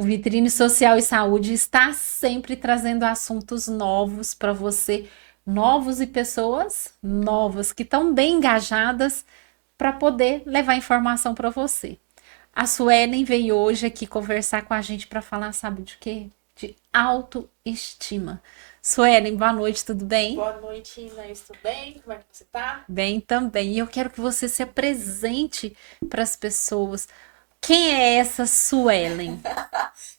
O Vitrine Social e Saúde está sempre trazendo assuntos novos para você, novos e pessoas novas que estão bem engajadas para poder levar informação para você. A Suelen veio hoje aqui conversar com a gente para falar, sabe de quê? De autoestima. Suelen, boa noite, tudo bem? Boa noite, Inês. Tudo bem? Como é que você tá? Bem também. E eu quero que você se apresente para as pessoas. Quem é essa Suelen?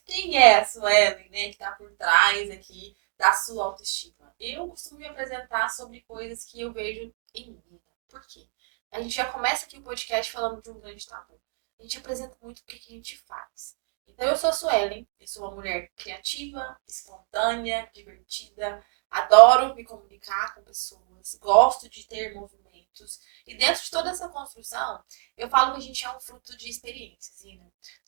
Quem é a Suelen, né, que tá por trás aqui da sua autoestima? Eu costumo me apresentar sobre coisas que eu vejo em mim. Por quê? A gente já começa aqui o podcast falando de um grande tabu. A gente apresenta muito o que a gente faz. Então, eu sou a Suelen, eu sou uma mulher criativa, espontânea, divertida, adoro me comunicar com pessoas, gosto de ter movimentos. E dentro de toda essa construção, eu falo que a gente é um fruto de experiências, né?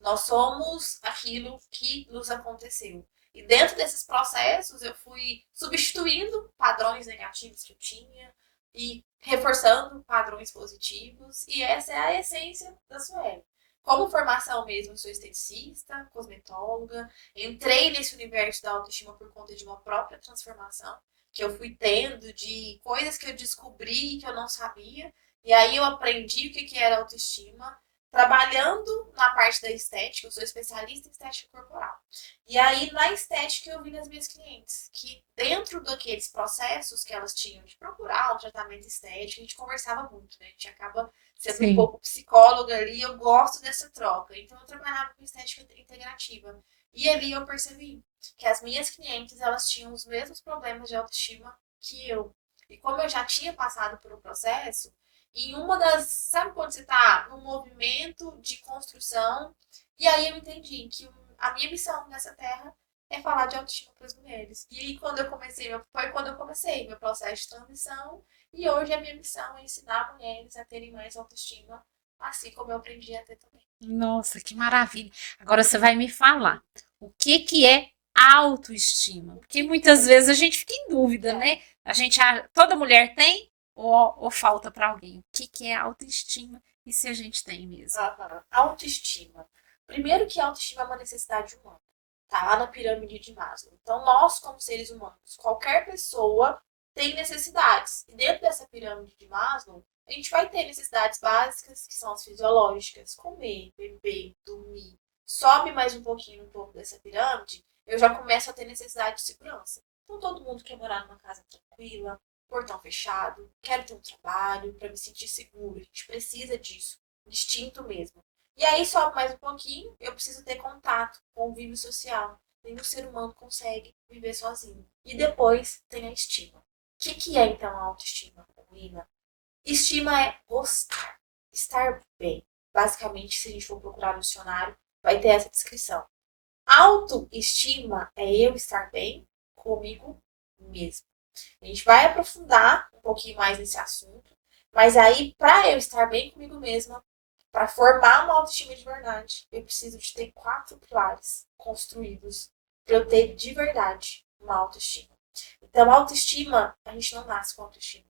Nós somos aquilo que nos aconteceu. E dentro desses processos, eu fui substituindo padrões negativos que eu tinha e reforçando padrões positivos. E essa é a essência da Sueli. Como formação mesmo, eu sou esteticista, cosmetóloga. Entrei nesse universo da autoestima por conta de uma própria transformação que eu fui tendo, de coisas que eu descobri que eu não sabia. E aí eu aprendi o que era autoestima trabalhando na parte da estética. Eu sou especialista em estética corporal. E aí, na estética, eu vi nas minhas clientes que dentro daqueles processos que elas tinham de procurar um tratamento estético, a gente conversava muito, né? A gente acaba sendo um Sim. pouco psicóloga ali, eu gosto dessa troca. Então, eu trabalhava com estética integrativa. E ali eu percebi que as minhas clientes, elas tinham os mesmos problemas de autoestima que eu. E como eu já tinha passado por um processo, em uma das. Sabe quando você está num movimento de construção? E aí eu entendi que a minha missão nessa terra é falar de autoestima para as mulheres. E aí quando eu comecei, foi quando eu comecei meu processo de transição. E hoje a minha missão é ensinar mulheres a terem mais autoestima, assim como eu aprendi a ter também. Nossa, que maravilha. Agora você vai me falar o que que é autoestima? O Porque que, que muitas é? vezes a gente fica em dúvida, É. né? Toda mulher tem ou falta para alguém? O que que é autoestima e se a gente tem mesmo? Aham. Autoestima. Primeiro que a autoestima é uma necessidade humana. Tá lá na pirâmide de Maslow. Então, nós, como seres humanos, qualquer pessoa tem necessidades. E dentro dessa pirâmide de Maslow, a gente vai ter necessidades básicas, que são as fisiológicas, comer, beber, dormir. Sobe mais um pouquinho no topo dessa pirâmide, eu já começo a ter necessidade de segurança. Então, todo mundo quer morar numa casa tranquila, portão fechado, quero ter um trabalho para me sentir seguro. A gente precisa disso instinto mesmo. E aí sobe mais um pouquinho, eu preciso ter contato, convívio social. Nenhum ser humano consegue viver sozinho. E depois tem a estima. O que é então a autoestima, Lina? Estima é gostar, estar bem. Basicamente, se a gente for procurar no dicionário, vai ter essa descrição. Autoestima é eu estar bem comigo mesmo. A gente vai aprofundar um pouquinho mais nesse assunto, mas aí, para eu estar bem comigo mesma, para formar uma autoestima de verdade, eu preciso de ter quatro pilares construídos para eu ter de verdade uma autoestima. Então, a autoestima, a gente não nasce com autoestima,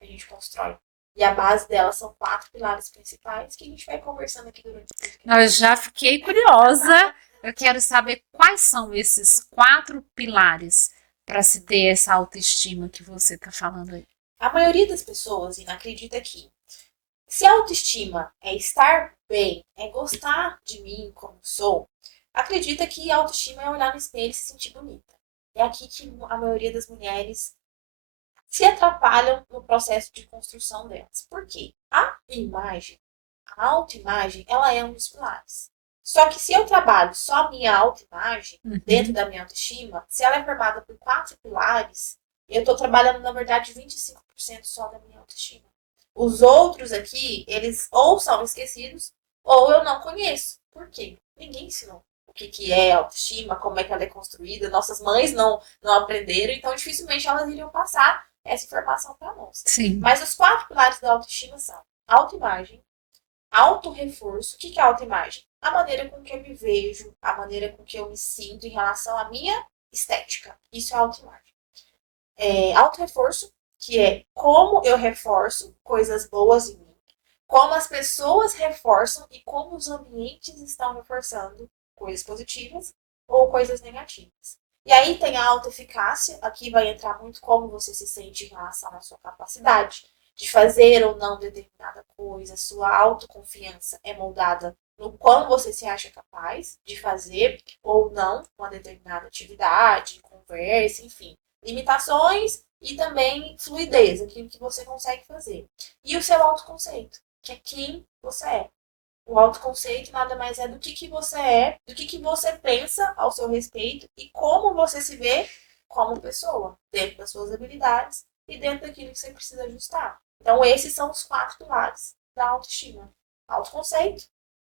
a gente constrói. E a base dela são quatro pilares principais que a gente vai conversando aqui durante o Eu podcast. já fiquei curiosa. Eu quero saber quais são esses quatro pilares para se ter essa autoestima que você está falando aí. A maioria das pessoas ainda acredita que se a autoestima é estar bem, é gostar de mim como sou, acredita que a autoestima é olhar no espelho e se sentir bonita. É aqui que a maioria das mulheres se atrapalham no processo de construção delas. Por quê? A imagem, a autoimagem, ela é um dos pilares. Só que se eu trabalho só a minha autoimagem, dentro Uhum. da minha autoestima, se ela é formada por quatro pilares, eu estou trabalhando, na verdade, 25% só da minha autoestima. Os outros aqui, eles ou são esquecidos, ou eu não conheço. Por quê? Ninguém ensinou o que é autoestima, como é que ela é construída. Nossas mães não aprenderam, então dificilmente elas iriam passar essa informação para nós. Sim. Mas os quatro pilares da autoestima são autoimagem, autorreforço. O que é autoimagem? A maneira com que eu me vejo, a maneira com que eu me sinto em relação à minha estética. Isso é autoimagem. Autorreforço, que é como eu reforço coisas boas em mim, como as pessoas reforçam e como os ambientes estão reforçando coisas positivas. ou coisas negativas. E aí tem a autoeficácia, aqui vai entrar muito como você se sente em relação à sua capacidade de fazer ou não determinada coisa. Sua autoconfiança é moldada no quão você se acha capaz de fazer ou não uma determinada atividade, conversa, enfim. Limitações e também fluidez, aquilo que você consegue fazer. E o seu autoconceito, que é quem você é. O autoconceito nada mais é do que você é, do que você pensa ao seu respeito e como você se vê como pessoa, dentro das suas habilidades e dentro daquilo que você precisa ajustar. Então, esses são os 4 pilares da autoestima: autoconceito,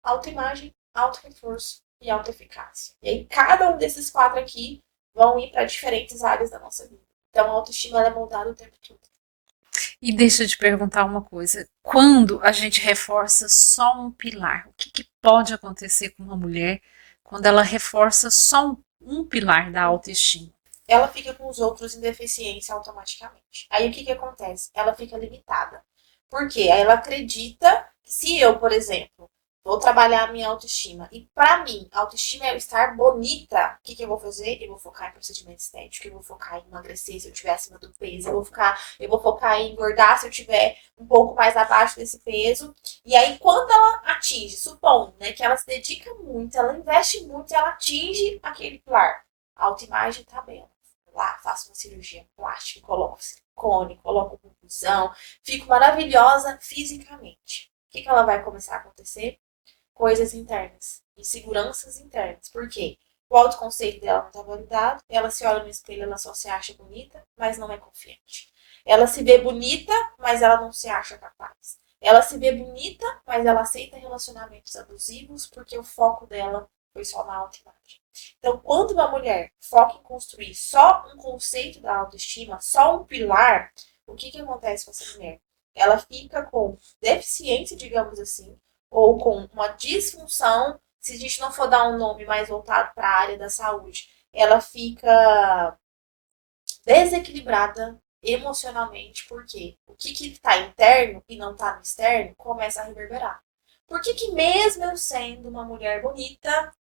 autoimagem, autorreforço e autoeficácia. E aí, cada um desses 4 aqui vão ir para diferentes áreas da nossa vida. Então, a autoestima é moldada o tempo todo. E deixa eu te perguntar uma coisa. Quando a gente reforça só um pilar, o que pode acontecer com uma mulher quando ela reforça só um pilar da autoestima? Ela fica com os outros em deficiência automaticamente. Aí o que acontece? Ela fica limitada. Por quê? Aí ela acredita que se eu, por exemplo, vou trabalhar a minha autoestima e para mim, a autoestima é eu estar bonita, o que eu vou fazer? Eu vou focar em procedimento estético, eu vou focar em emagrecer se eu estiver acima do peso, eu vou focar em engordar se eu estiver um pouco mais abaixo desse peso. E aí quando ela atinge, supondo, né, que ela se dedica muito, ela investe muito e ela atinge aquele pilar, a autoimagem tá bem. Lá, faço uma cirurgia plástica, coloco silicone, coloco conclusão, fico maravilhosa fisicamente. O que ela vai começar a acontecer? Coisas internas, inseguranças internas. Por quê? O autoconceito dela não está validado, ela se olha no espelho, ela só se acha bonita, mas não é confiante. Ela se vê bonita, mas ela não se acha capaz. Ela se vê bonita, mas ela aceita relacionamentos abusivos porque o foco dela foi só na autoimagem. Então, quando uma mulher foca em construir só um conceito da autoestima, só um pilar, o que acontece com essa mulher? Ela fica com deficiência, digamos assim, ou com uma disfunção, se a gente não for dar um nome mais voltado para a área da saúde, ela fica desequilibrada emocionalmente, porque o que está interno e não está no externo começa a reverberar. Por que mesmo eu sendo uma mulher bonita,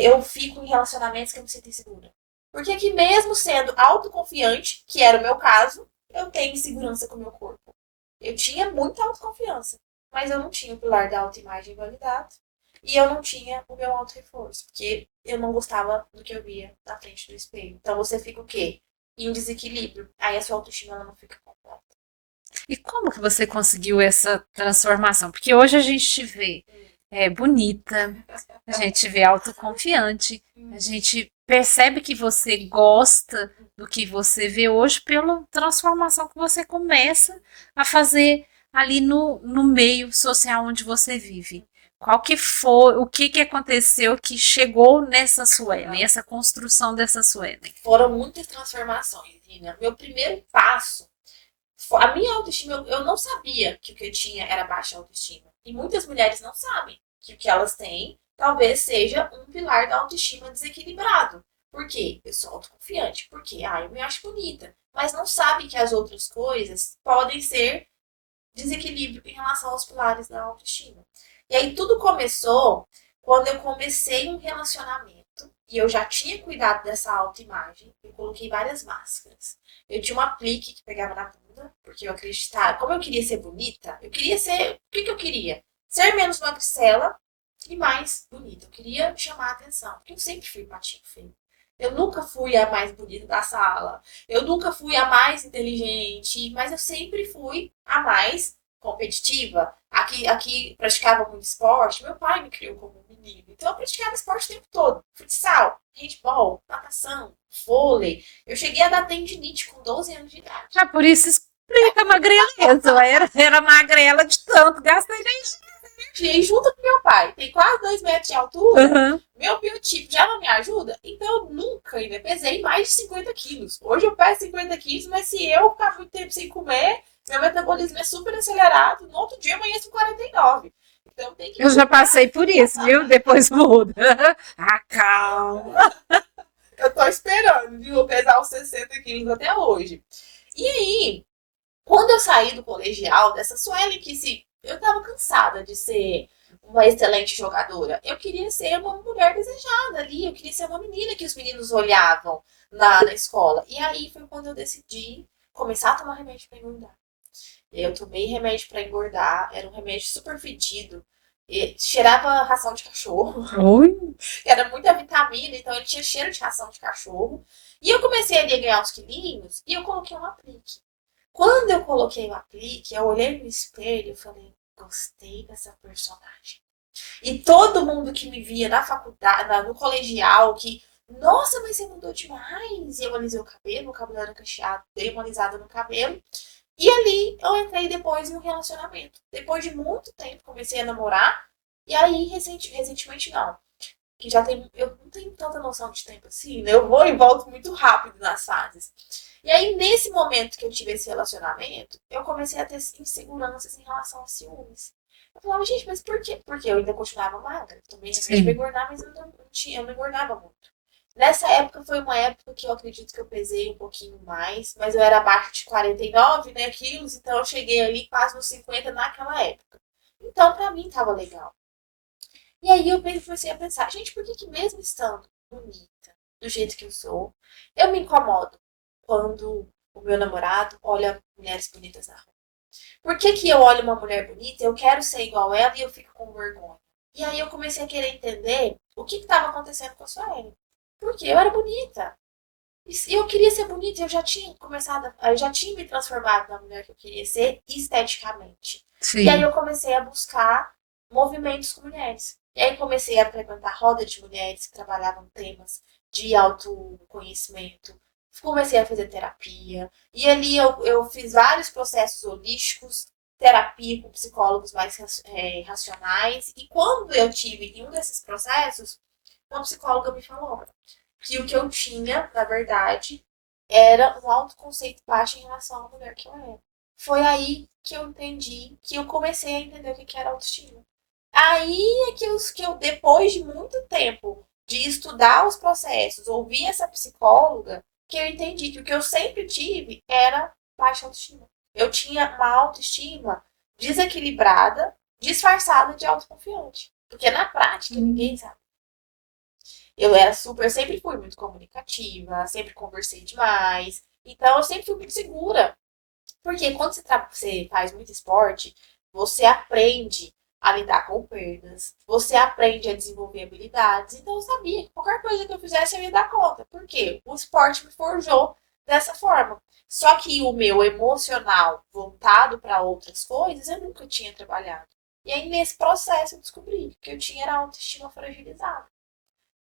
eu fico em relacionamentos que eu me sinto insegura? Porque que mesmo sendo autoconfiante, que era o meu caso, eu tenho insegurança com o meu corpo. Eu tinha muita autoconfiança, mas eu não tinha o pilar da autoimagem validado e eu não tinha o meu auto-reforço, porque eu não gostava do que eu via na frente do espelho. Então você fica o quê? Em desequilíbrio. Aí a sua autoestima ela não fica completa. E como que você conseguiu essa transformação? Porque hoje a gente te vê bonita, a gente te vê autoconfiante, a gente percebe que você gosta do que você vê hoje pela transformação que você começa a fazer ali no meio social onde você vive. Qual que foi, o que aconteceu que chegou nessa Suelen, essa construção dessa Suelen? Foram muitas transformações, Rina. Meu primeiro passo, a minha autoestima, eu não sabia que o que eu tinha era baixa autoestima. E muitas mulheres não sabem que o que elas têm talvez seja um pilar da autoestima desequilibrado. Por quê? Eu sou autoconfiante. Porque, eu me acho bonita. Mas não sabe que as outras coisas podem ser desequilíbrio em relação aos pilares da autoestima. E aí tudo começou quando eu comecei um relacionamento e eu já tinha cuidado dessa autoimagem. Eu coloquei várias máscaras. Eu tinha um aplique que pegava na bunda, porque eu acreditava, como eu queria ser bonita, eu queria ser, o que eu queria? Ser menos magricela e mais bonita. Eu queria chamar a atenção, porque eu sempre fui patinho feio. Eu nunca fui a mais bonita da sala. Eu nunca fui a mais inteligente, mas eu sempre fui a mais competitiva. Aqui praticava muito esporte. Meu pai me criou como menino. Então eu praticava esporte o tempo todo. Futsal, handball, natação, vôlei. Eu cheguei a dar tendinite com 12 anos de idade. Ah, por isso explica a magreleza. Eu era magrela de tanto gastar energia. E junto com meu pai, tem quase 2 metros de altura, Uhum. meu biotipo já não me ajuda, então eu nunca ainda pesei mais de 50 quilos. Hoje eu peso 50 quilos, mas se eu ficar muito tempo sem comer, meu metabolismo é super acelerado, no outro dia eu amanheço com 49. Então tem que... Eu já passei por isso, viu? Depois muda. Ah, calma. Eu tô esperando, viu? Eu pesar os 60 quilos até hoje. E aí, quando eu saí do colegial, dessa Suelen que se... Eu tava cansada de ser uma excelente jogadora. Eu queria ser uma mulher desejada ali. Eu queria ser uma menina que os meninos olhavam na escola. E aí foi quando eu decidi começar a tomar remédio para engordar. Eu tomei remédio para engordar. Era um remédio super fedido. E cheirava ração de cachorro. Oi? Era muita vitamina, então ele tinha cheiro de ração de cachorro. E eu comecei ali a ganhar uns quilinhos e eu coloquei um aplique. Quando eu coloquei o aplique, eu olhei no espelho e falei, gostei dessa personagem. E todo mundo que me via na faculdade, no colegial, que, nossa, mas você mudou demais. E eu alisei o cabelo era cacheado, dei uma alisada no cabelo. E ali eu entrei depois em um relacionamento. Depois de muito tempo, comecei a namorar. E aí, recentemente não. Que já tem. Eu não tenho tanta noção de tempo assim, né? Eu vou e volto muito rápido nas fases. E aí, nesse momento que eu tive esse relacionamento, eu comecei a ter inseguranças em relação a ciúmes. Eu falava, gente, mas por quê? Porque eu ainda continuava magra. Tomei remédio pra Sim. engordar, mas eu não engordava muito. Nessa época foi uma época que eu acredito que eu pesei um pouquinho mais, mas eu era abaixo de 49, né, quilos, então eu cheguei ali quase nos 50 naquela época. Então, pra mim, tava legal. E aí eu comecei a pensar, gente, por que que mesmo estando bonita, do jeito que eu sou, eu me incomodo quando o meu namorado olha mulheres bonitas na rua? Por que que eu olho uma mulher bonita, eu quero ser igual ela e eu fico com vergonha? E aí eu comecei a querer entender o que estava acontecendo com a Suelen. Porque eu era bonita. E eu queria ser bonita, eu já tinha começado, eu já tinha me transformado na mulher que eu queria ser esteticamente. E aí Sim. eu comecei a buscar movimentos com mulheres. E aí comecei a frequentar roda de mulheres que trabalhavam temas de autoconhecimento. Comecei a fazer terapia. E ali eu fiz vários processos holísticos, terapia com psicólogos mais racionais. E quando eu tive em um desses processos, uma psicóloga me falou que o que eu tinha, na verdade, era um autoconceito baixo em relação à mulher que eu era. Foi aí que eu entendi, que eu comecei a entender o que era autoestima. Aí é que eu, depois de muito tempo de estudar os processos, ouvir essa psicóloga, que eu entendi que o que eu sempre tive era baixa autoestima. Eu tinha uma autoestima desequilibrada, disfarçada de autoconfiante. Porque na prática ninguém sabe. Eu era super, eu sempre fui muito comunicativa, sempre conversei demais. Então eu sempre fui muito segura. Porque quando você faz muito esporte, você aprende a lidar com perdas, você aprende a desenvolver habilidades. Então eu sabia que qualquer coisa que eu fizesse eu ia dar conta. Por quê? O esporte me forjou dessa forma. Só que o meu emocional voltado para outras coisas eu nunca tinha trabalhado. E aí nesse processo eu descobri que eu tinha a autoestima fragilizada.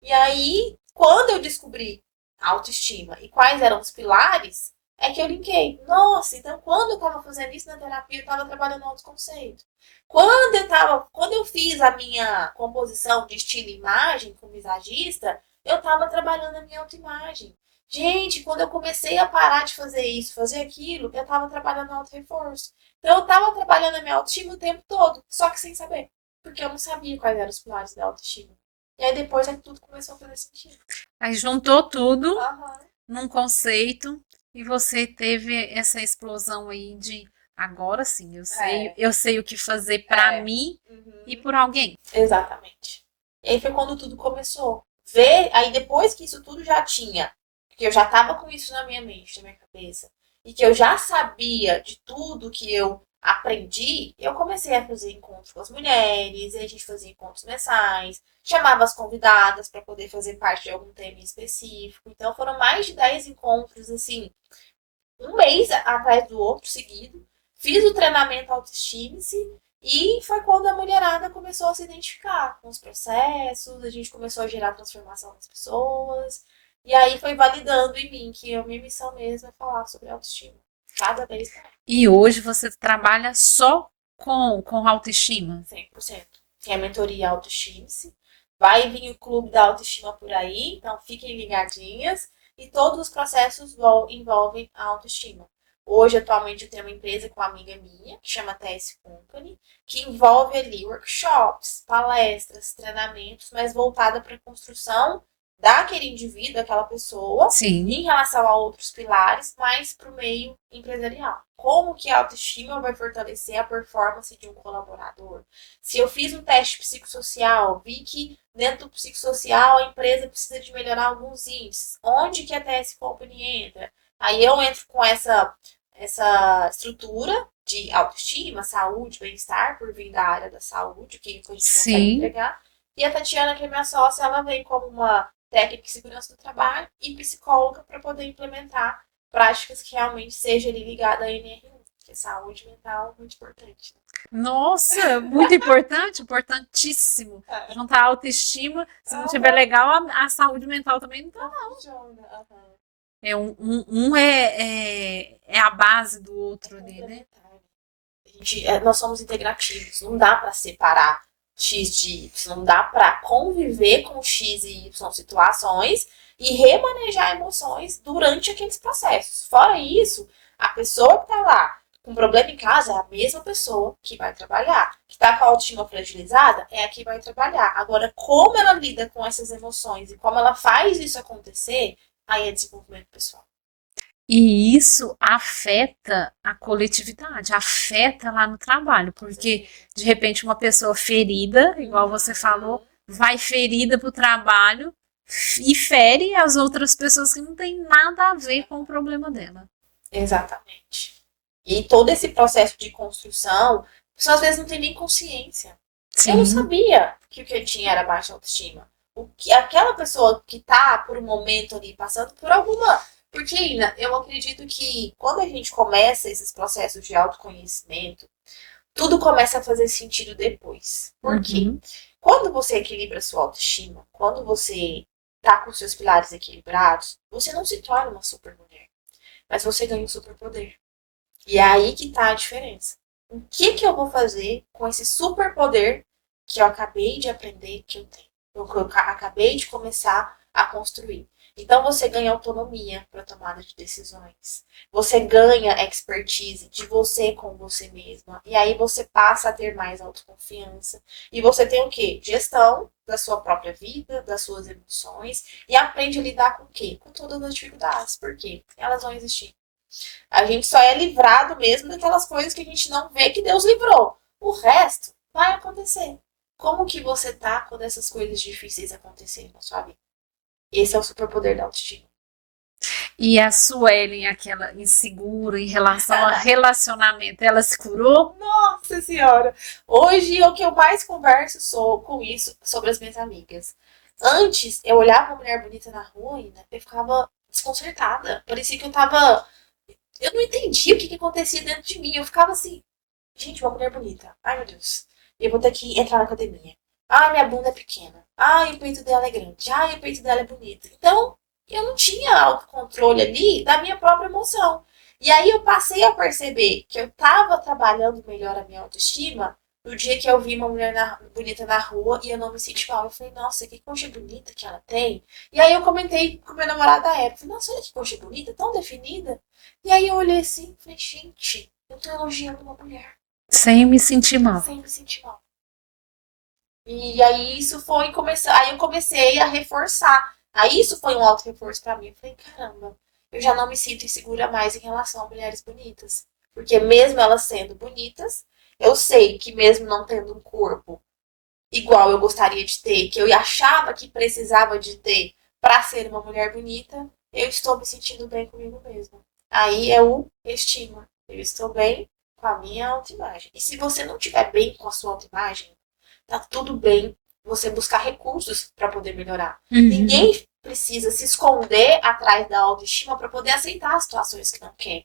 E aí, quando eu descobri a autoestima e quais eram os pilares, é que eu linkei. Nossa, então quando eu estava fazendo isso na terapia, eu estava trabalhando autoconceito. Quando eu fiz a minha composição de estilo e imagem como visagista, eu estava trabalhando a minha autoimagem. Gente, quando eu comecei a parar de fazer isso, fazer aquilo, eu estava trabalhando auto-reforço. Então eu estava trabalhando a minha autoestima o tempo todo, só que sem saber. Porque eu não sabia quais eram os pilares da autoestima. E aí depois é que tudo começou a fazer sentido. Aí juntou tudo Aham. num conceito e você teve essa explosão aí de agora sim, É, eu sei o que fazer para é. mim e Uhum. por alguém. Exatamente. E aí foi quando tudo começou. Ver, aí depois que isso tudo já tinha, que eu já tava com isso na minha mente, na minha cabeça, e que eu já sabia de tudo que eu aprendi, eu comecei a fazer encontros com as mulheres, e a gente fazia encontros mensais, chamava as convidadas para poder fazer parte de algum tema específico. Então foram mais de 10 encontros, assim, um mês atrás do outro seguido. Fiz o treinamento autoestime-se e foi quando a mulherada começou a se identificar com os processos, a gente começou a gerar transformação nas pessoas. E aí foi validando em mim que a minha missão mesmo é falar sobre autoestima. Cada vez mais, E hoje você trabalha só com autoestima. 100%. Tem a mentoria autoestime-se. Vai vir o clube da autoestima por aí, então fiquem ligadinhas. E todos os processos envolvem a autoestima. Hoje, atualmente, eu tenho uma empresa com uma amiga minha, que chama TS Company, que envolve ali workshops, palestras, treinamentos, mas voltada para a construção daquele indivíduo, daquela pessoa, Sim. em relação a outros pilares, mas para o meio empresarial. Como que a autoestima vai fortalecer a performance de um colaborador? Se eu fiz um teste psicossocial, vi que dentro do psicossocial a empresa precisa de melhorar alguns índices, onde que a TS Company entra? Aí eu entro com essa estrutura de autoestima, saúde, bem-estar, por vir da área da saúde, que a gente consegue Sim. entregar. E a Tatiana, que é minha sócia, ela vem como uma técnica de segurança do trabalho e psicóloga para poder implementar práticas que realmente sejam ali ligadas à NR1, que é saúde mental muito importante. Nossa, muito importante, importantíssimo. É. Juntar a autoestima, se não tiver Aham. legal, a saúde mental também não tá. Não funciona. Aham. É um é a base do É outro ali, né? complementar. Nós somos integrativos, não dá para separar X de Y, não dá para conviver com X e Y situações e remanejar emoções durante aqueles processos. Fora isso, a pessoa que está lá com problema em casa é a mesma pessoa que vai trabalhar. Que está com a autoestima fragilizada é a que vai trabalhar. Agora, como ela lida com essas emoções e como ela faz isso acontecer, aí é desenvolvimento pessoal. E isso afeta a coletividade, afeta lá no trabalho, porque de repente uma pessoa ferida, igual você falou, vai ferida para o trabalho e fere as outras pessoas que não tem nada a ver com o problema dela. Exatamente. E todo esse processo de construção, a pessoa às vezes não tem nem consciência. Eu não Sim. sabia que o que eu tinha era baixa autoestima. O que aquela pessoa que tá por um momento ali passando por alguma. Porque, Ina, eu acredito que quando a gente começa esses processos de autoconhecimento, tudo começa a fazer sentido depois. Por quê? Uhum. Quando você equilibra a sua autoestima, quando você tá com seus pilares equilibrados, você não se torna uma super mulher, mas você ganha um superpoder. E é aí que tá a diferença. O que que eu vou fazer com esse superpoder que eu acabei de aprender que eu tenho? Que eu acabei de começar a construir. Então você ganha autonomia para tomada de decisões. Você ganha expertise de você com você mesma. E aí você passa a ter mais autoconfiança. E você tem o quê? Gestão da sua própria vida, das suas emoções. E aprende a lidar com o quê? Com todas as dificuldades. Por quê? Elas vão existir. A gente só é livrado mesmo daquelas coisas que a gente não vê que Deus livrou. O resto vai acontecer. Como que você tá quando essas coisas difíceis acontecerem na sua vida? Esse é o superpoder da autoestima. E a Suelen, aquela insegura em relação a relacionamento, ela se curou? Nossa senhora! Hoje o que eu mais converso com isso sobre as minhas amigas. Antes, eu olhava uma mulher bonita na rua e eu ficava desconcertada. Parecia que eu tava. Eu não entendia o que acontecia dentro de mim. Eu ficava assim, gente, uma mulher bonita. Ai, meu Deus. Eu vou ter que entrar na academia. Ai, minha bunda é pequena. Ai, o peito dela é grande. Ai, o peito dela é bonito. Então, eu não tinha autocontrole ali da minha própria emoção. E aí eu passei a perceber que eu estava trabalhando melhor a minha autoestima no dia que eu vi uma mulher bonita na rua e eu não me senti mal. Eu falei, nossa, que coxa bonita que ela tem. E aí eu comentei com meu namorado da época. Falei, nossa, olha que coxa bonita, tão definida. E aí eu olhei assim e falei, gente, eu tô elogiando uma mulher Sem me sentir mal. sem me sentir mal. E aí isso foi começar, aí eu comecei a reforçar. Aí isso foi um auto reforço para mim. Eu falei, caramba, eu já não me sinto insegura mais em relação a mulheres bonitas, porque mesmo elas sendo bonitas, eu sei que mesmo não tendo um corpo igual eu gostaria de ter, que eu achava que precisava de ter para ser uma mulher bonita, eu estou me sentindo bem comigo mesma. Aí é o estima. Eu estou bem com a minha autoimagem. E se você não estiver bem com a sua autoimagem, tá tudo bem você buscar recursos para poder melhorar. Uhum. Ninguém precisa se esconder atrás da autoestima para poder aceitar as situações que não quer.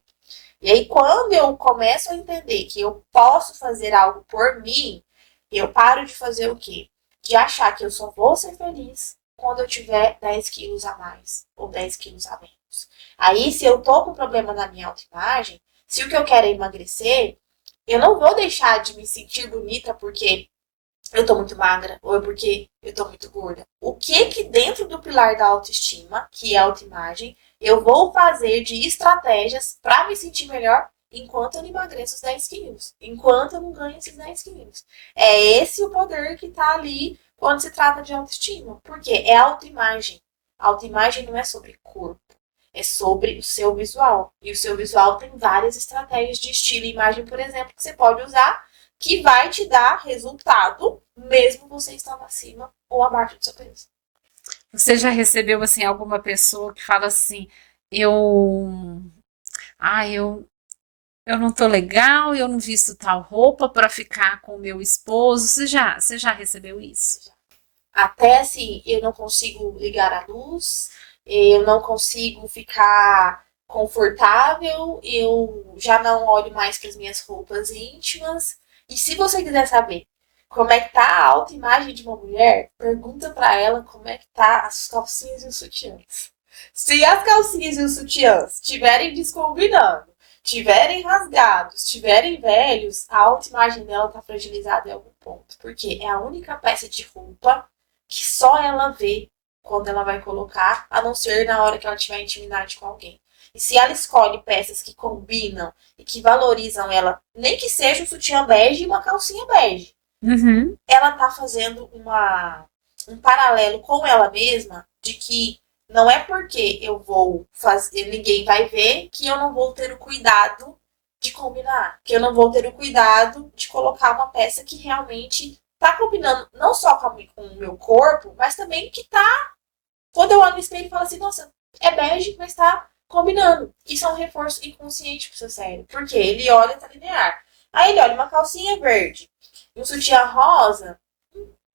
E aí, quando eu começo a entender que eu posso fazer algo por mim, eu paro de fazer o quê? De achar que eu só vou ser feliz quando eu tiver 10 quilos a mais ou 10 quilos a menos. Aí, se eu tô com problema na minha autoimagem, se o que eu quero é emagrecer, eu não vou deixar de me sentir bonita porque eu tô muito magra ou é porque eu tô muito gorda. O que que dentro do pilar da autoestima, que é a autoimagem, eu vou fazer de estratégias para me sentir melhor enquanto eu não emagreço os 10 quilos, enquanto eu não ganho esses 10 quilos. É esse o poder que tá ali quando se trata de autoestima, porque é autoimagem. Autoimagem não é sobre corpo, é sobre o seu visual. E o seu visual tem várias estratégias de estilo e imagem, por exemplo, que você pode usar, que vai te dar resultado, mesmo você estando acima ou abaixo do seu peso. Você já recebeu assim alguma pessoa que fala assim, eu, ah, eu não tô legal, eu não visto tal roupa para ficar com o meu esposo. Você já recebeu isso? Até assim, eu não consigo ligar a luz, eu não consigo ficar confortável, eu já não olho mais para as minhas roupas íntimas. E se você quiser saber como é que tá a autoimagem de uma mulher, pergunta para ela como é que tá as calcinhas e os sutiãs. Se as calcinhas e os sutiãs estiverem descombinando, estiverem rasgados, estiverem velhos, a autoimagem dela tá fragilizada em algum ponto. Porque é a única peça de roupa que só ela vê quando ela vai colocar, a não ser na hora que ela tiver intimidade com alguém. E se ela escolhe peças que combinam e que valorizam ela, nem que seja um sutiã bege e uma calcinha bege, Uhum. ela tá fazendo um paralelo com ela mesma de que não é porque eu vou fazer, ninguém vai ver, que eu não vou ter o cuidado de combinar, que eu não vou ter o cuidado de colocar uma peça que realmente tá combinando não só com o meu corpo, mas também que tá, quando eu olho no espelho e falo assim, nossa, é bege, mas tá combinando. Isso é um reforço inconsciente pro seu cérebro, porque ele olha, tá linear. Aí ele olha uma calcinha verde e um sutiã rosa,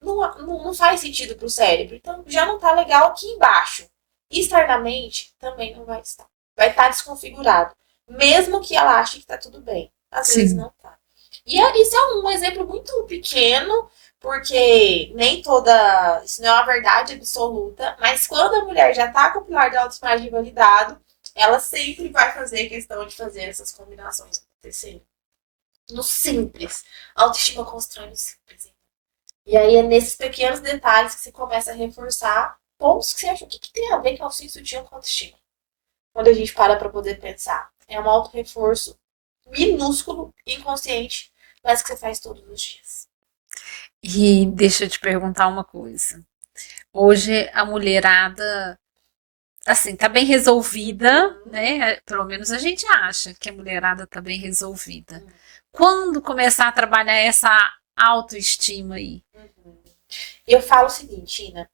não faz sentido pro cérebro. Então já não tá legal aqui embaixo. Externamente também não vai estar. Vai estar desconfigurado. Mesmo que ela ache que tá tudo bem. Às vezes Sim. não tá. E isso é um exemplo muito pequeno, porque nem toda. Isso não é uma verdade absoluta, mas quando a mulher já tá com o pilar de autoimagem validado, ela sempre vai fazer questão de fazer essas combinações acontecerem. No simples. A autoestima constrói no simples. E aí é nesses pequenos detalhes que você começa a reforçar pontos que você acha que tem a ver calcinha e sutiã com autoestima. Quando a gente para poder pensar. É um auto-reforço minúsculo, inconsciente, mas que você faz todos os dias. E deixa eu te perguntar uma coisa. Hoje a mulherada, assim, tá bem resolvida, Uhum. né? Pelo menos a gente acha que a mulherada tá bem resolvida. Quando começar a trabalhar essa autoestima aí? Uhum. Eu falo o seguinte, Ina,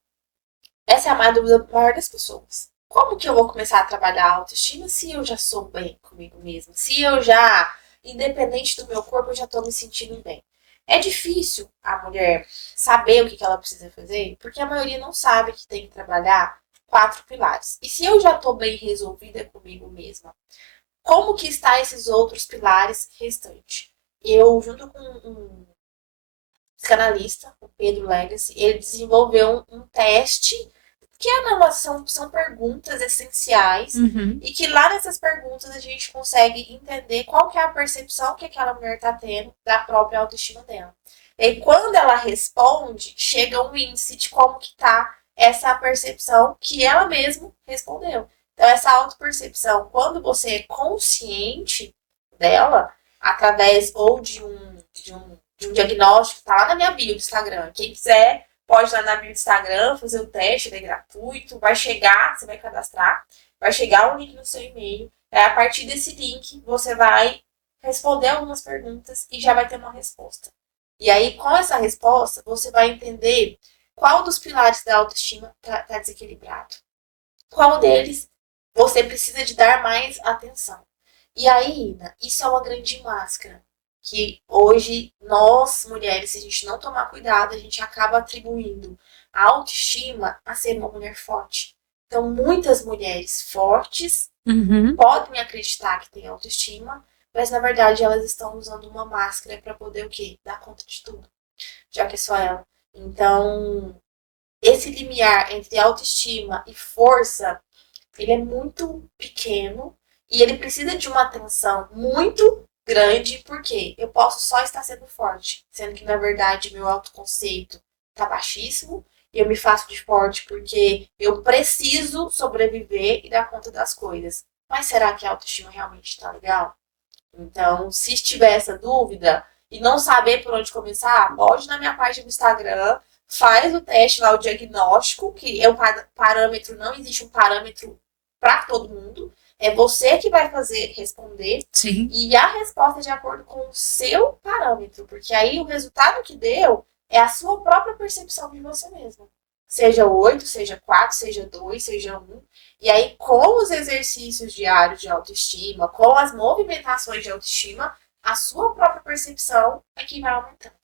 essa é a maior dúvida da maior das pessoas. Como que eu vou começar a trabalhar a autoestima se eu já sou bem comigo mesma? Se eu já, independente do meu corpo, eu já tô me sentindo bem. É difícil a mulher saber o que ela precisa fazer, porque a maioria não sabe que tem que trabalhar 4 pilares. E se eu já tô bem resolvida comigo mesma, como que está esses outros pilares restantes? Eu, junto com um psicanalista, o Pedro Legacy, ele desenvolveu um teste que são perguntas essenciais Uhum. e que lá nessas perguntas a gente consegue entender qual que é a percepção que aquela mulher está tendo da própria autoestima dela. E aí, quando ela responde, chega um índice de como que tá essa percepção que ela mesma respondeu. Então, essa autopercepção, quando você é consciente dela, através ou de um diagnóstico, tá lá na minha bio do Instagram. Quem quiser pode ir lá na bio do Instagram, fazer o teste, ele é gratuito. Vai chegar, você vai cadastrar, vai chegar um link no seu e-mail. Aí, a partir desse link, você vai responder algumas perguntas e já vai ter uma resposta. E aí, com essa resposta, você vai entender qual dos pilares da autoestima está desequilibrado. Qual deles você precisa de dar mais atenção. E aí, Ina, isso é uma grande máscara que hoje nós, mulheres, se a gente não tomar cuidado, a gente acaba atribuindo a autoestima a ser uma mulher forte. Então, muitas mulheres fortes Uhum. podem acreditar que têm autoestima, mas na verdade elas estão usando uma máscara para poder o quê? Dar conta de tudo, já que é só ela. Então, esse limiar entre autoestima e força, ele é muito pequeno e ele precisa de uma atenção muito grande, porque eu posso só estar sendo forte, sendo que na verdade meu autoconceito está baixíssimo e eu me faço de forte porque eu preciso sobreviver e dar conta das coisas. Mas será que a autoestima realmente está legal? Então, se tiver essa dúvida e não saber por onde começar, pode ir na minha página do Instagram, faz o teste lá, o diagnóstico, que é o parâmetro, não existe um parâmetro para todo mundo. É você que vai responder, Sim. e a resposta é de acordo com o seu parâmetro, porque aí o resultado que deu é a sua própria percepção de você mesma. Seja 8, seja 4, seja 2, seja um. E aí, com os exercícios diários de autoestima, com as movimentações de autoestima, a sua própria percepção é que vai aumentando.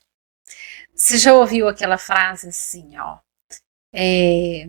Você já ouviu aquela frase assim, ó? É,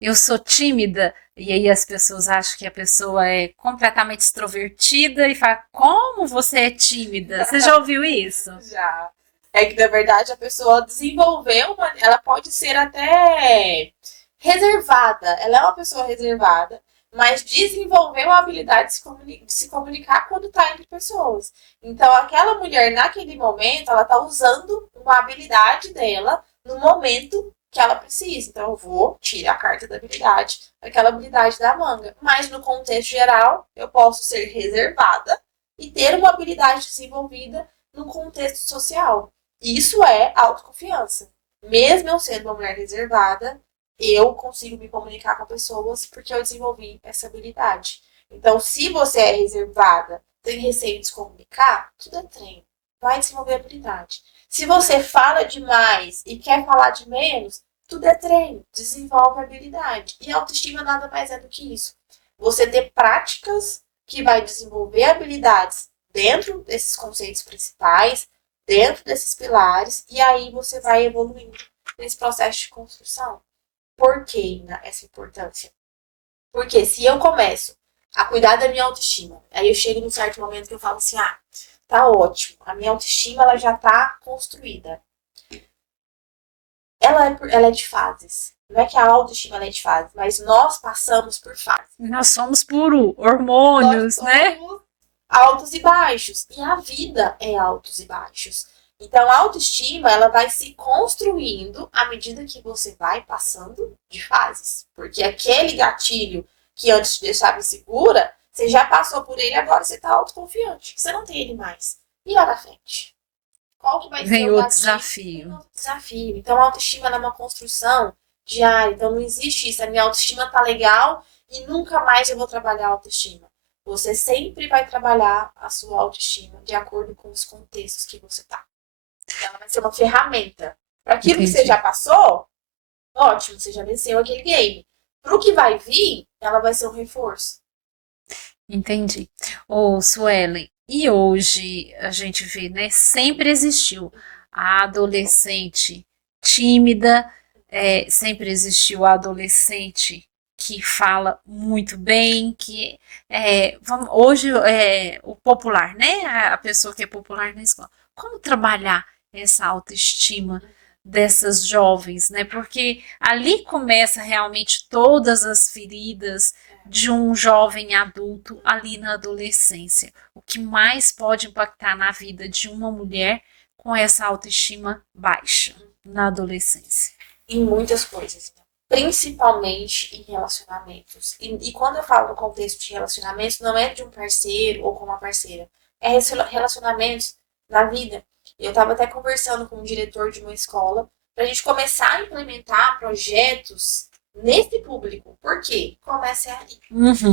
eu sou tímida, e aí as pessoas acham que a pessoa é completamente extrovertida e fala, como você é tímida? Você já ouviu isso? Já. É que, na verdade, a pessoa desenvolveu ela pode ser até reservada. Ela é uma pessoa reservada, mas desenvolveu a habilidade de se comunicar quando está entre pessoas. Então, aquela mulher, naquele momento, ela está usando uma habilidade dela no momento que ela precisa. Então, eu vou tirar a carta da habilidade, aquela habilidade da manga. Mas, no contexto geral, eu posso ser reservada e ter uma habilidade desenvolvida no contexto social. Isso é autoconfiança. Mesmo eu sendo uma mulher reservada, eu consigo me comunicar com pessoas porque eu desenvolvi essa habilidade. Então, se você é reservada, tem receio de se comunicar, tudo é treino. Vai desenvolver habilidade. Se você fala demais e quer falar de menos, tudo é treino. Desenvolve habilidade. E autoestima nada mais é do que isso. Você ter práticas que vai desenvolver habilidades dentro desses conceitos principais, dentro desses pilares, e aí você vai evoluindo nesse processo de construção. Por que essa importância? Porque se eu começo a cuidar da minha autoestima, aí eu chego num certo momento que eu falo assim, tá ótimo, a minha autoestima ela já tá construída. Ela é de fases. Não é que a autoestima ela é de fases, mas nós passamos por fases. Nós somos puro hormônios, né? Altos e baixos. E a vida é altos e baixos. Então, a autoestima, ela vai se construindo à medida que você vai passando de fases. Porque aquele gatilho que antes te deixava insegura, você já passou por ele, agora você está autoconfiante. Você não tem ele mais. E lá na frente? Qual que vai ser Vem o outro gatilho? Tem desafio. outro desafio. Então, a autoestima é uma construção diária. Então, não existe isso. A minha autoestima tá legal e nunca mais eu vou trabalhar a autoestima. Você sempre vai trabalhar a sua autoestima de acordo com os contextos que você tá. Ela vai ser uma ferramenta. Para aquilo que você já passou, ótimo, você já venceu aquele game. Para o que vai vir, ela vai ser um reforço. Entendi. Ô, Suelen, e hoje a gente vê, né? Sempre existiu a adolescente tímida, sempre existiu a adolescente que fala muito bem, hoje o popular, né? A pessoa que é popular na escola. Como trabalhar essa autoestima dessas jovens, né? Porque ali começa realmente todas as feridas de um jovem adulto ali na adolescência. O que mais pode impactar na vida de uma mulher com essa autoestima baixa na adolescência? Em muitas coisas. Principalmente em relacionamentos. E quando eu falo no contexto de relacionamentos, não é de um parceiro ou com uma parceira. É relacionamentos na vida. Eu estava até conversando com um diretor de uma escola para a gente começar a implementar projetos nesse público. Por quê? Começa ali.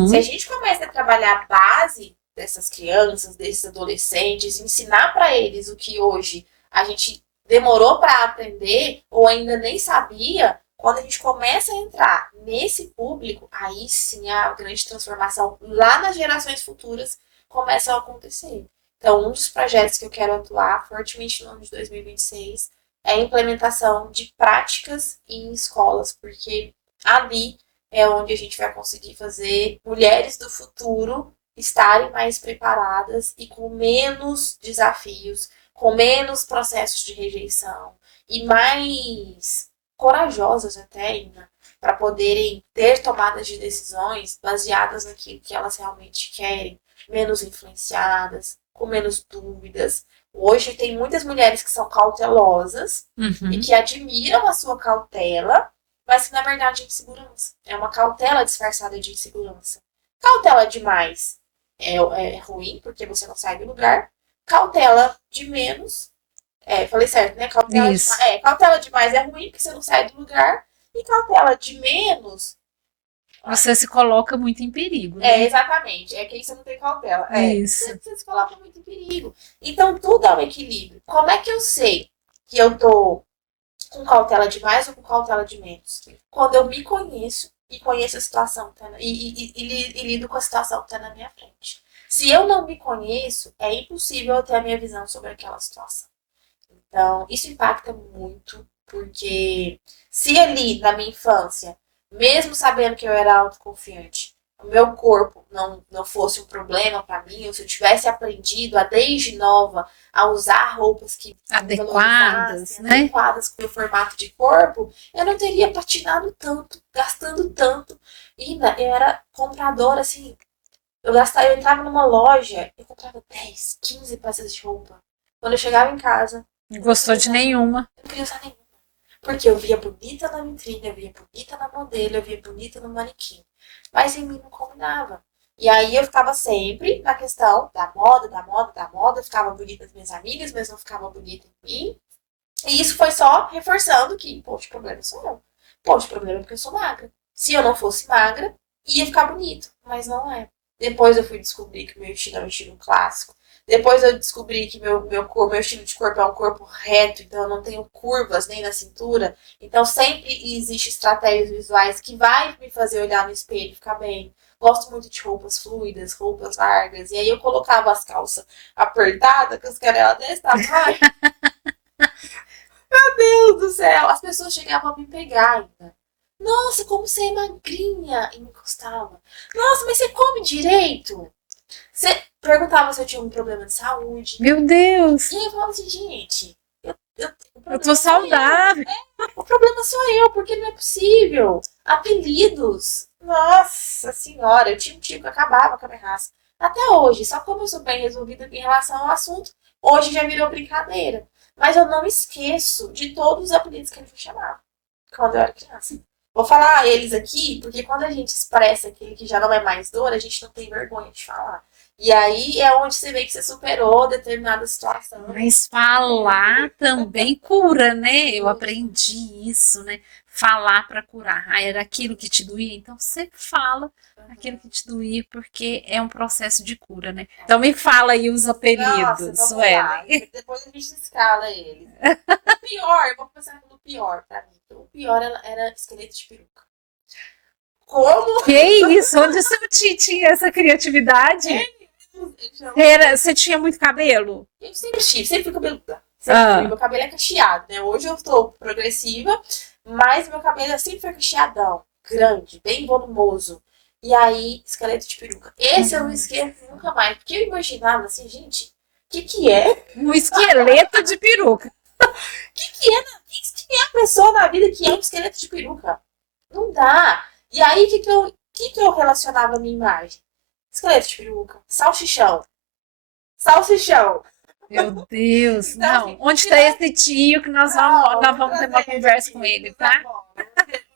Se a gente começa a trabalhar a base dessas crianças, desses adolescentes, ensinar para eles o que hoje a gente demorou para aprender ou ainda nem sabia, quando a gente começa a entrar nesse público, aí sim a grande transformação lá nas gerações futuras começa a acontecer. Então, um dos projetos que eu quero atuar fortemente no ano de 2026 é a implementação de práticas em escolas, porque ali é onde a gente vai conseguir fazer mulheres do futuro estarem mais preparadas e com menos desafios, com menos processos de rejeição e mais corajosas até ainda para poderem ter tomadas de decisões baseadas naquilo que elas realmente querem, menos influenciadas, com menos dúvidas. Hoje tem muitas mulheres que são cautelosas e que admiram a sua cautela, mas que na verdade é insegurança. É uma cautela disfarçada de insegurança. Cautela demais é ruim, porque você não sai do lugar. Cautela de menos Falei certo, né? Cautela demais. Isso. Cautela demais é ruim porque você não sai do lugar. E cautela de menos. Você se coloca muito em perigo, né? Exatamente. É que aí você não tem cautela. Isso. Você se coloca muito em perigo. Então, tudo é um equilíbrio. Como é que eu sei que eu tô com cautela demais ou com cautela de menos? Quando eu me conheço e conheço a situação e lido com a situação que tá na minha frente. Se eu não me conheço, é impossível eu ter a minha visão sobre aquela situação. Então, isso impacta muito, porque se ali na minha infância, mesmo sabendo que eu era autoconfiante, o meu corpo não fosse um problema para mim, ou se eu tivesse aprendido a desde nova a usar roupas que me Adequadas, valorizassem, né? adequadas com o meu formato de corpo, eu não teria patinado tanto, gastando tanto. E eu era compradora, assim, eu entrava numa loja, eu comprava 10, 15 peças de roupa. Quando eu chegava em casa, Não eu não gostou queria de usar, nenhuma. eu não queria usar nenhuma. Porque eu via bonita na vitrine, eu via bonita na modelo, eu via bonita no manequim. Mas em mim não combinava. E aí eu ficava sempre na questão da moda, da moda, da moda. Ficava bonita nas minhas amigas, mas não ficava bonita em mim. E isso foi só reforçando que, poxa, o problema sou eu. Poxa, o problema é porque eu sou magra. Se eu não fosse magra, ia ficar bonito. Mas não é. Depois eu fui descobrir que o meu estilo é um estilo clássico. Depois eu descobri que meu estilo de corpo é um corpo reto, então eu não tenho curvas nem na cintura. Então sempre existe estratégias visuais que vai me fazer olhar no espelho e ficar bem. Gosto muito de roupas fluidas, roupas largas. E aí eu colocava as calças apertadas, com as canelas desse tamanho. Deus do céu, as pessoas chegavam a me pegar ainda. Nossa, como você é magrinha! E me encostava. Nossa, mas você come direito? Você perguntava se eu tinha um problema de saúde. Meu Deus, E aí eu falava assim, gente, o eu tô problema sou eu. saudável. O problema sou eu, porque não é possível. Apelidos. Nossa senhora, eu tinha um tio que acabava com a minha raça. Até hoje, só como eu sou bem resolvida em relação ao assunto, hoje já virou brincadeira. Mas eu não esqueço de todos os apelidos que ele me chamava quando eu era criança. Vou falar eles aqui, porque quando a gente expressa aquele que já não é mais dor, a gente não tem vergonha de falar. E aí é onde você vê que você superou determinada situação. Mas falar também cura, né? Eu aprendi isso, né? Falar para curar. Ah, era aquilo que te doía, então você fala aquilo que te doía, porque é um processo de cura, né? Então me fala aí os Nossa, apelidos, vamos lá. Suelen. Depois a gente escala eles. O pior, eu vou começar pelo pior pra mim. O pior era esqueleto de peruca. Como? Que isso? Onde o seu tio tinha essa criatividade? Você tinha muito cabelo? Eu sempre tive, sempre fui cabeluda. Sempre fui. Ah, Meu cabelo é cacheado, né? Hoje eu estou progressiva, mas meu cabelo sempre foi cacheadão. Grande, bem volumoso. E aí, esqueleto de peruca. Esse eu não esqueço nunca mais. Porque eu imaginava assim, gente, o que é? um esqueleto de peruca. Que é, quem é a pessoa na vida que é um esqueleto de peruca? Não dá. E aí, o que eu relacionava a minha imagem? Esqueleto de peruca, salsichão. Salsichão. Meu Deus, Então, não. assim, Onde está esse tio que nós vamos ter uma trazer ele conversa com aqui, ele, tá tá? bom.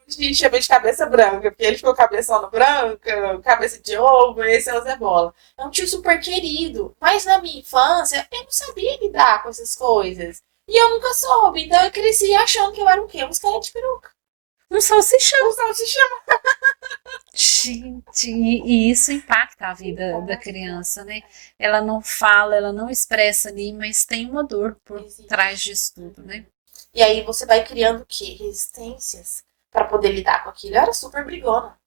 A gente chama de cabeça branca, porque ele ficou cabeçona branca, cabeça de ovo, esse é o Zé Bola. É um tio super querido, mas na minha infância eu não sabia lidar com essas coisas. E eu nunca soube, então eu cresci achando que eu era o quê? Um esqueleto de peruca. Um salsichão. Um salsichão. Gente, e isso impacta a vida da criança, né? Ela não fala, ela não expressa ali, mas tem uma dor por trás Existe. disso tudo, né? E aí você vai criando o quê? Resistências para poder lidar com aquilo. Eu era super brigona.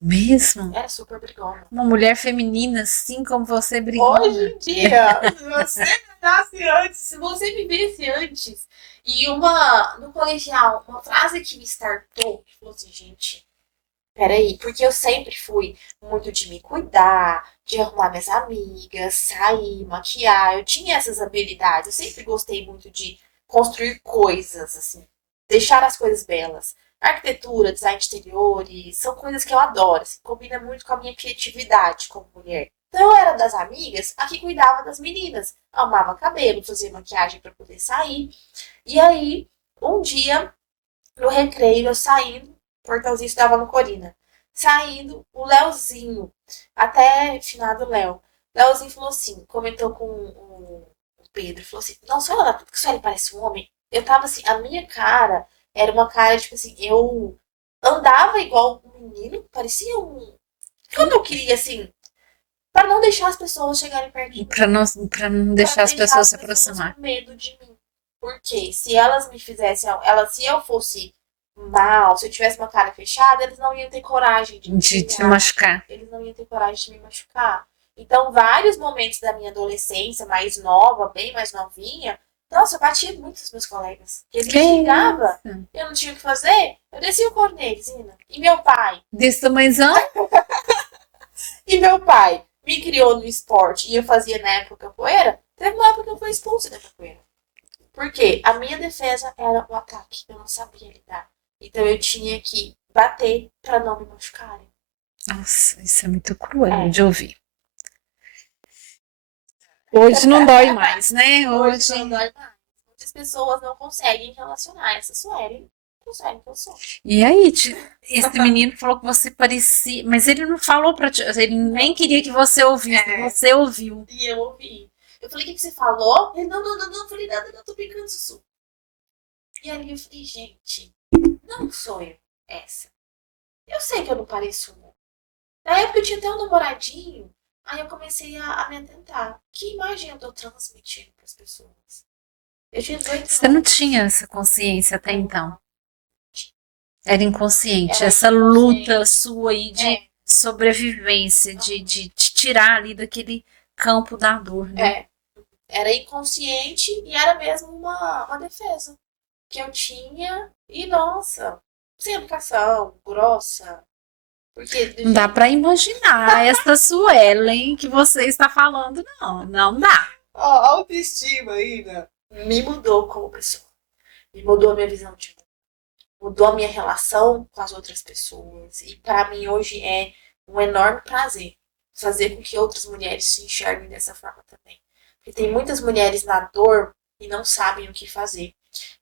Mesmo? Era super brigona. Uma mulher feminina, assim como você, Hoje brigona. em dia, se você me nasce antes, se você me visse antes, e no colegial, uma frase que me startou, que falou assim, gente, peraí, porque eu sempre fui muito de me cuidar, de arrumar minhas amigas, sair, maquiar, eu tinha essas habilidades, eu sempre gostei muito de construir coisas, assim, deixar as coisas belas. Arquitetura, design de interiores, são coisas que eu adoro, assim, combina muito com a minha criatividade como mulher. Então eu era das amigas a que cuidava das meninas, arrumava cabelo, fazia maquiagem para poder sair. E aí, um dia, no recreio, eu saindo, o portãozinho estava no Corina. Saindo, o Leozinho, até finado Léo. Leozinho falou assim, comentou com Pedro. Falou assim, nossa, olha lá, tudo que Sueli parece um homem. Eu tava assim, a minha cara era uma cara, tipo assim, eu andava igual um menino, parecia um... Quando eu queria, assim, pra não deixar as pessoas chegarem perto de mim. Pra não Pra deixar as deixar pessoas as se pessoas aproximar. com medo de mim. Porque se elas me fizessem, se eu fosse mal, se eu tivesse uma cara fechada, eles não iam ter coragem de me De te pegar, machucar. eles não iam ter coragem de me machucar. Então, vários momentos da minha adolescência, mais nova, bem mais novinha, nossa, eu batia muito nos meus colegas. Eles Que me xingavam, isso? eu não tinha o que fazer, eu descia o corno neles, Ina. Desse tamanhozão? E meu pai me criou no esporte e eu fazia na época capoeira, teve uma época que eu fui expulsa da capoeira. Porque a minha defesa era o ataque. Eu não sabia lidar. Então eu tinha que bater pra não me machucarem. Nossa, isso é muito cruel É. de ouvir. Hoje não dói mais, né? Hoje não dói mais. Muitas pessoas não conseguem relacionar essa Suelen com a Suelen que eu sou. E aí, esse menino falou que você parecia. Mas ele não falou pra ti. Ele nem queria que você ouvisse. Você ouviu. E eu ouvi. Eu falei, o que você falou? Ele, não, falei nada, não, tô brincando, Sussu. E aí eu falei, gente, não sou eu essa. Eu sei que eu não pareço um. Na época eu tinha até um namoradinho. Aí eu comecei a me atentar. Que imagem eu tô transmitindo pras pessoas? Eu tinha 18 Você não anos. tinha essa consciência até então. Era inconsciente. Era Essa inconsciente. luta sua aí de sobrevivência, de te tirar ali daquele campo da dor, né? É. Era inconsciente e era mesmo uma defesa que eu tinha. E nossa, sem educação, grossa. Porque do Não dá jeito. pra imaginar essa Suelen que você está falando, não. Não dá. Ó, a autoestima ainda me mudou como pessoa. Me mudou a minha visão de mundo. Mudou a minha relação com as outras pessoas. E para mim hoje é um enorme prazer fazer com que outras mulheres se enxerguem dessa forma também. Porque tem muitas mulheres na dor e não sabem o que fazer.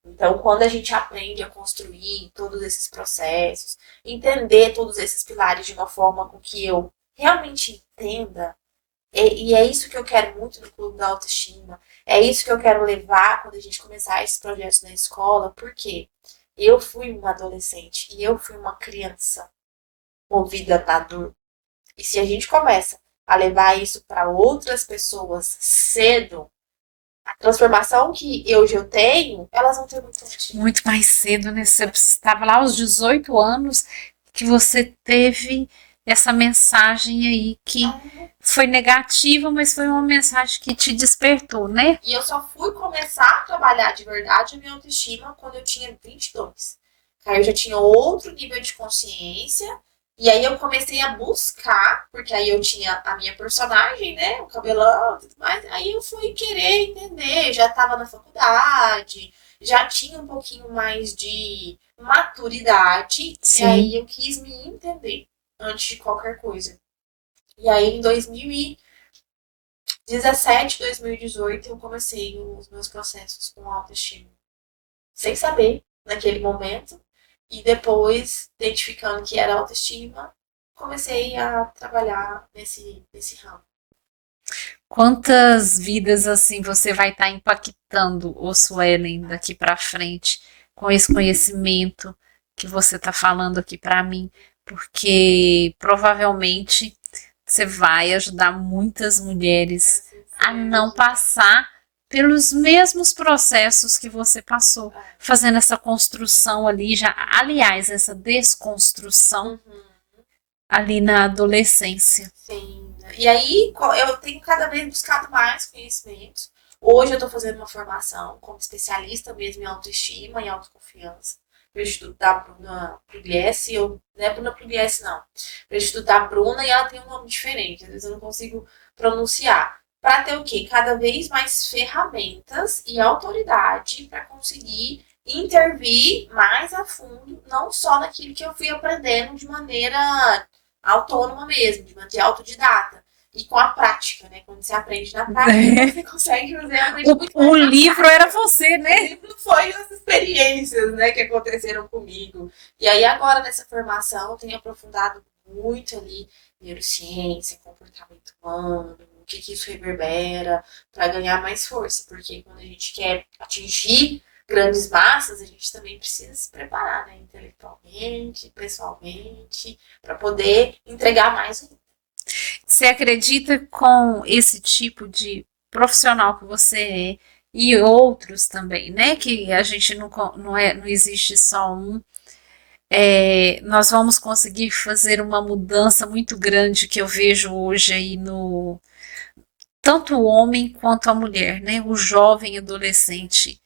Então, quando a gente aprende a construir todos esses processos, entender todos esses pilares de uma forma com que eu realmente entenda, e é isso que eu quero muito no Clube da Autoestima, é isso que eu quero levar quando a gente começar esses projetos na escola, porque eu fui uma adolescente e eu fui uma criança movida na dor. E se a gente começa a levar isso para outras pessoas cedo, a transformação que hoje eu tenho, elas vão ter muito antes. Muito mais cedo, né? Você estava lá aos 18 anos que você teve essa mensagem aí que foi negativa, mas foi uma mensagem que te despertou, né? E eu só fui começar a trabalhar de verdade a minha autoestima quando eu tinha 22. Aí eu já tinha outro nível de consciência. E aí eu comecei a buscar, porque aí eu tinha a minha personagem, né? O cabelão e tudo mais. Aí eu fui querer entender. Já estava na faculdade, já tinha um pouquinho mais de maturidade. Sim. E aí eu quis me entender antes de qualquer coisa. E aí em 2017, 2018, eu comecei os meus processos com autoestima. Sem saber, naquele momento. E depois, identificando que era autoestima, comecei a trabalhar nesse ramo. Quantas vidas assim você vai estar impactando, ô Suelen, daqui para frente, com esse conhecimento que você está falando aqui para mim? Porque provavelmente você vai ajudar muitas mulheres a não passar pelos mesmos processos que você passou, fazendo essa construção ali, já, aliás, essa desconstrução ali na adolescência. Sim. E aí, eu tenho cada vez buscado mais conhecimentos. Hoje eu estou fazendo uma formação como especialista mesmo em autoestima e autoconfiança. Para o Instituto da Bruna Pugliese, não é Bruna Pugliese, não. Para o Instituto da Bruna, e ela tem um nome diferente, às vezes eu não consigo pronunciar. Para ter o quê? Cada vez mais ferramentas e autoridade para conseguir intervir mais a fundo, não só naquilo que eu fui aprendendo de maneira autônoma mesmo, de autodidata. E com a prática, né? Quando você aprende na prática, você consegue fazer aprender muito mais. O livro era você, né? O livro foi as experiências, né, que aconteceram comigo. E aí agora nessa formação eu tenho aprofundado muito ali neurociência, comportamento humano, que isso reverbera, para ganhar mais força, porque quando a gente quer atingir grandes massas, a gente também precisa se preparar, né? Intelectualmente, pessoalmente, para poder entregar mais. Você acredita com esse tipo de profissional que você é e outros também, né? Que a gente não existe só um. Nós vamos conseguir fazer uma mudança muito grande que eu vejo hoje aí no tanto o homem quanto a mulher, né? O jovem adolescente,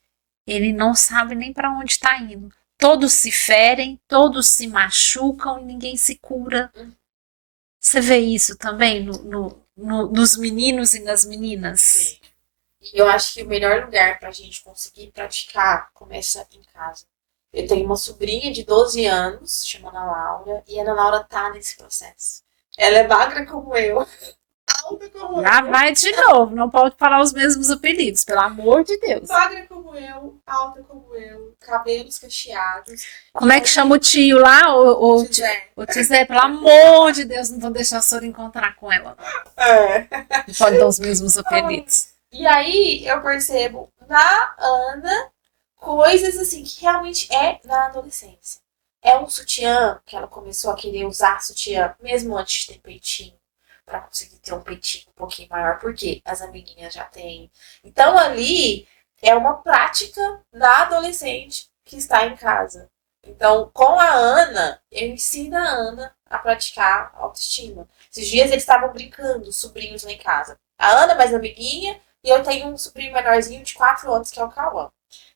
ele não sabe nem para onde está indo. Todos se ferem, todos se machucam e ninguém se cura. Você vê isso também nos meninos e nas meninas? Sim. E eu acho que o melhor lugar para a gente conseguir praticar começa em casa. Eu tenho uma sobrinha de 12 anos, chamada Laura, e a Ana Laura tá nesse processo. Ela é magra como eu, alta como Lá eu. vai de novo, não pode falar os mesmos apelidos, pelo amor de Deus. Magra como eu, alta como eu, cabelos cacheados. Como é que chama o tio lá? O José. Zé, pelo amor de Deus, não vou deixar a Sora encontrar com ela. É. Não pode dar os mesmos apelidos. E aí eu percebo na Ana coisas assim que realmente é na adolescência. É um sutiã que ela começou a querer usar sutiã mesmo antes de ter peitinho, para conseguir ter um peitinho um pouquinho maior, porque as amiguinhas já têm. Então ali é uma prática da adolescente que está em casa. Então, com a Ana, eu ensino a Ana a praticar autoestima. Esses dias eles estavam brincando, os sobrinhos lá em casa. A Ana mais amiguinha, e eu tenho um sobrinho menorzinho de 4 anos, que é o Cauã.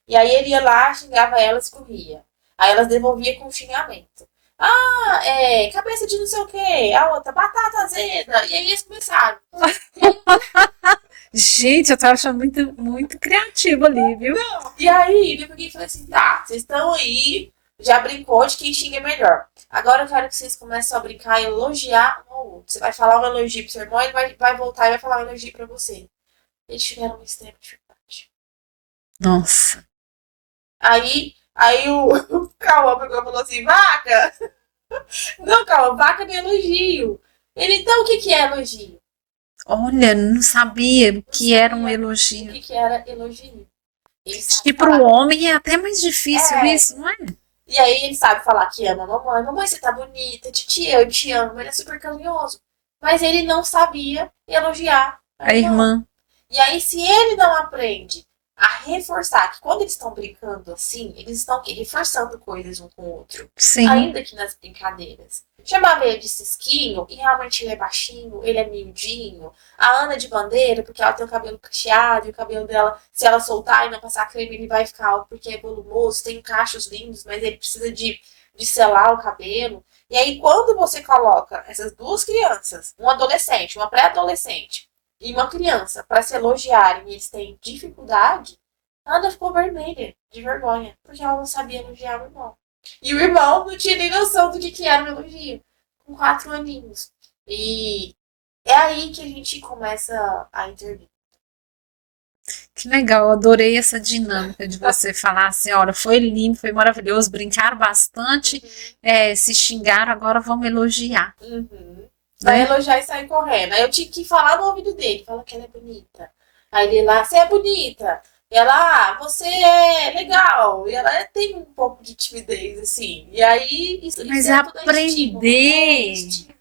E aí ele ia lá, xingava elas e corria. Aí elas devolviam com xingamento. Ah, cabeça de não sei o quê. A outra, batata azeda. E aí eles começaram. Gente, eu tô achando muito, muito criativo ali, viu? E aí eu peguei e falei assim, tá, vocês estão aí, já brincou de quem xinga melhor. Agora eu quero que vocês comecem a brincar e elogiar um ao outro. Você vai falar um elogio pro seu irmão, ele vai voltar e vai falar um elogio pra você. Eles tiveram uma extrema dificuldade. Nossa. Aí o Cauã pegou e falou assim, vaca! Não, Cauã, vaca não é elogio. Ele, então o que que é elogio? Olha, não sabia o que era um O elogio. que que era elogio? Ele Acho sabe que para o falar. homem é até mais difícil É. isso, não é? E aí ele sabe falar que ama a mamãe. Mamãe, você tá bonita, titia, eu te amo. Ele é super carinhoso. Mas ele não sabia elogiar A irmã. E aí, se ele não aprende a reforçar, que quando eles estão brincando assim, eles estão reforçando coisas um com o outro. Sim. Ainda que nas brincadeiras. Chamava ele de cisquinho, e realmente ele é baixinho, ele é miudinho. A Ana de bandeira, porque ela tem o cabelo cacheado, e o cabelo dela, se ela soltar e não passar creme, ele vai ficar alto, porque é volumoso, tem cachos lindos, mas ele precisa de selar o cabelo. E aí, quando você coloca essas duas crianças, um adolescente, uma pré-adolescente, e uma criança, para se elogiarem e eles têm dificuldade, a Ana ficou vermelha, de vergonha, porque ela não sabia elogiar o irmão. E o irmão não tinha nem noção do que era um elogio, com 4 aninhos. E é aí que a gente começa a intervir. Que legal, eu adorei essa dinâmica de você falar assim, olha, foi lindo, foi maravilhoso, brincaram bastante, se xingaram, agora vamos elogiar. Vai Né? elogiar e sair correndo. Aí eu tinha que falar no ouvido dele, fala que ela é bonita. Aí ele lá, você é bonita. E ela, você é legal. E ela tem um pouco de timidez, assim. E aí, Mas isso é tudo estímulo, aprender, estímulo.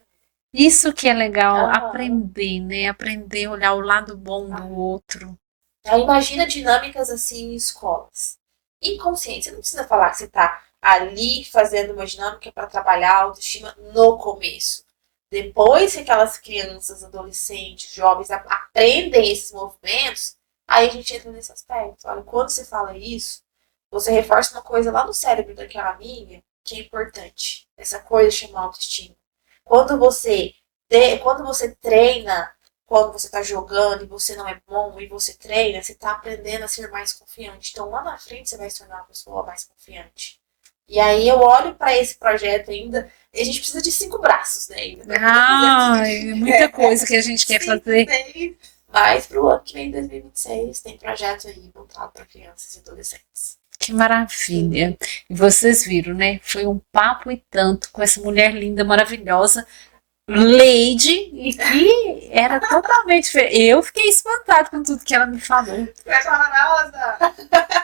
isso que é legal, Aham. aprender, né? Aprender a olhar o lado bom do outro. Aí imagina dinâmicas assim em escolas. Inconsciente, você não precisa falar que você está ali fazendo uma dinâmica para trabalhar a autoestima no começo. Depois que aquelas crianças, adolescentes, jovens aprendem esses movimentos, aí a gente entra nesse aspecto. Olha, quando você fala isso, você reforça uma coisa lá no cérebro daquela amiga que é importante. Essa coisa chama autoestima. Quando quando você treina, quando você está jogando e você não é bom e você treina, você está aprendendo a ser mais confiante. Então lá na frente você vai se tornar uma pessoa mais confiante. E aí eu olho para esse projeto ainda. A gente precisa de 5 braços, né? Ainda Ai, muita coisa que a gente quer fazer. Mas pro ano que vem, 2026, tem projeto aí voltado para crianças e adolescentes. Que maravilha. E vocês viram, né? Foi um papo e tanto com essa mulher linda, maravilhosa. Lady, e que era totalmente diferente. Eu fiquei espantada com tudo que ela me falou.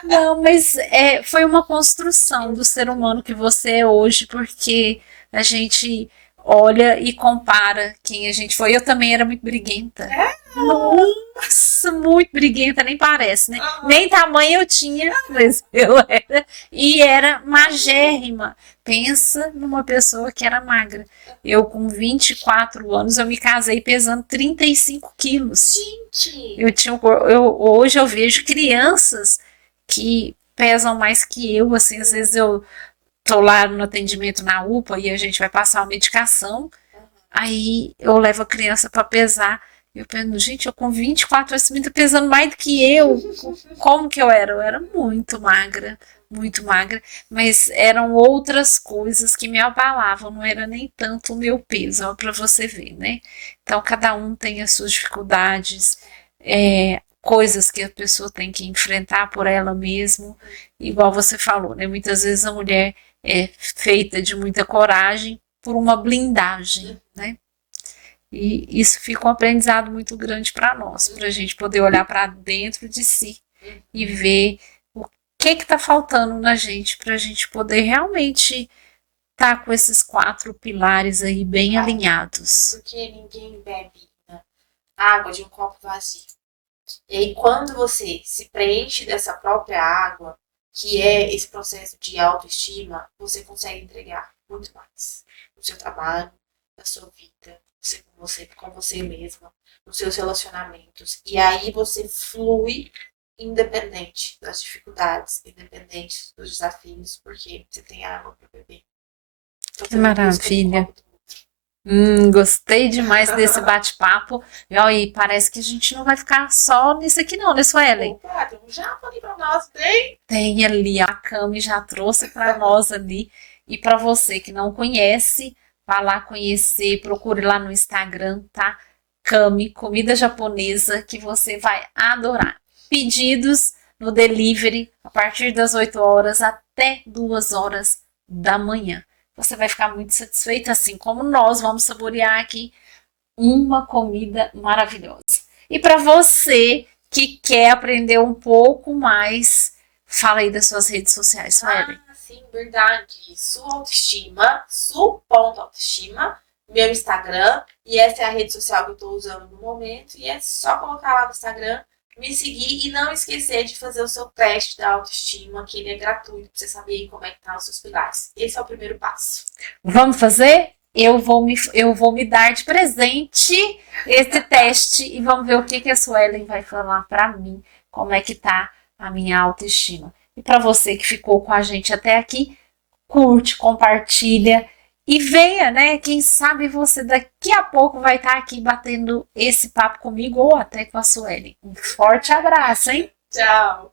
Não, mas foi uma construção do ser humano que você é hoje, porque a gente olha e compara quem a gente foi. Eu também era muito briguenta. Nossa, muito briguenta, nem parece, né? Nem tamanho eu tinha, mas eu era. E era magérrima. Pensa numa pessoa que era magra. Eu, com 24 anos, eu me casei pesando 35 quilos. Gente! Hoje eu vejo crianças que pesam mais que eu, assim, às vezes eu tô lá no atendimento na UPA e a gente vai passar uma medicação, aí eu levo a criança para pesar, eu penso, gente, eu com 24 anos, você tá pesando mais do que eu, como que eu era? Eu era muito magra, mas eram outras coisas que me abalavam, não era nem tanto o meu peso, para você ver, né? Então, cada um tem as suas dificuldades, coisas que a pessoa tem que enfrentar por ela mesma, igual você falou, né? Muitas vezes a mulher é feita de muita coragem por uma blindagem, né? E isso fica um aprendizado muito grande para nós, para a gente poder olhar para dentro de si e ver o que está faltando na gente, para a gente poder realmente estar com esses 4 pilares aí bem alinhados. Porque ninguém bebe, né, água de um copo vazio. E aí, quando você se preenche dessa própria água, que é esse processo de autoestima, você consegue entregar muito mais no seu trabalho, na sua vida, com você mesma, nos seus relacionamentos. E aí você flui independente das dificuldades, independente dos desafios, porque você tem água para beber. Então, Que maravilha. Gostei demais desse bate-papo. E parece que a gente não vai ficar só nisso aqui não, né, Suelen? Opa, tem um jato ali para nós, tem? Tem ali, a Cami já trouxe para nós ali. E para você que não conhece, vá lá conhecer, procure lá no Instagram, tá? Cami, comida japonesa, que você vai adorar. Pedidos no delivery a partir das 8 horas até 2 horas da manhã. Você vai ficar muito satisfeita, assim como nós vamos saborear aqui uma comida maravilhosa. E para você que quer aprender um pouco mais, fala aí das suas redes sociais, Suelen. Sim, verdade. Su.autoestima, meu Instagram, e essa é a rede social que eu estou usando no momento, e é só colocar lá no Instagram, me seguir e não esquecer de fazer o seu teste da autoestima, que ele é gratuito, para você saber como é que tá os seus pilares. Esse é o primeiro passo. Vamos fazer? Eu vou me dar de presente esse teste e vamos ver o que a Suelen vai falar para mim, como é que tá a minha autoestima. E para você que ficou com a gente até aqui, curte, compartilha e venha, né? Quem sabe você daqui a pouco vai estar aqui batendo esse papo comigo ou até com a Suelen. Um forte abraço, hein? Tchau!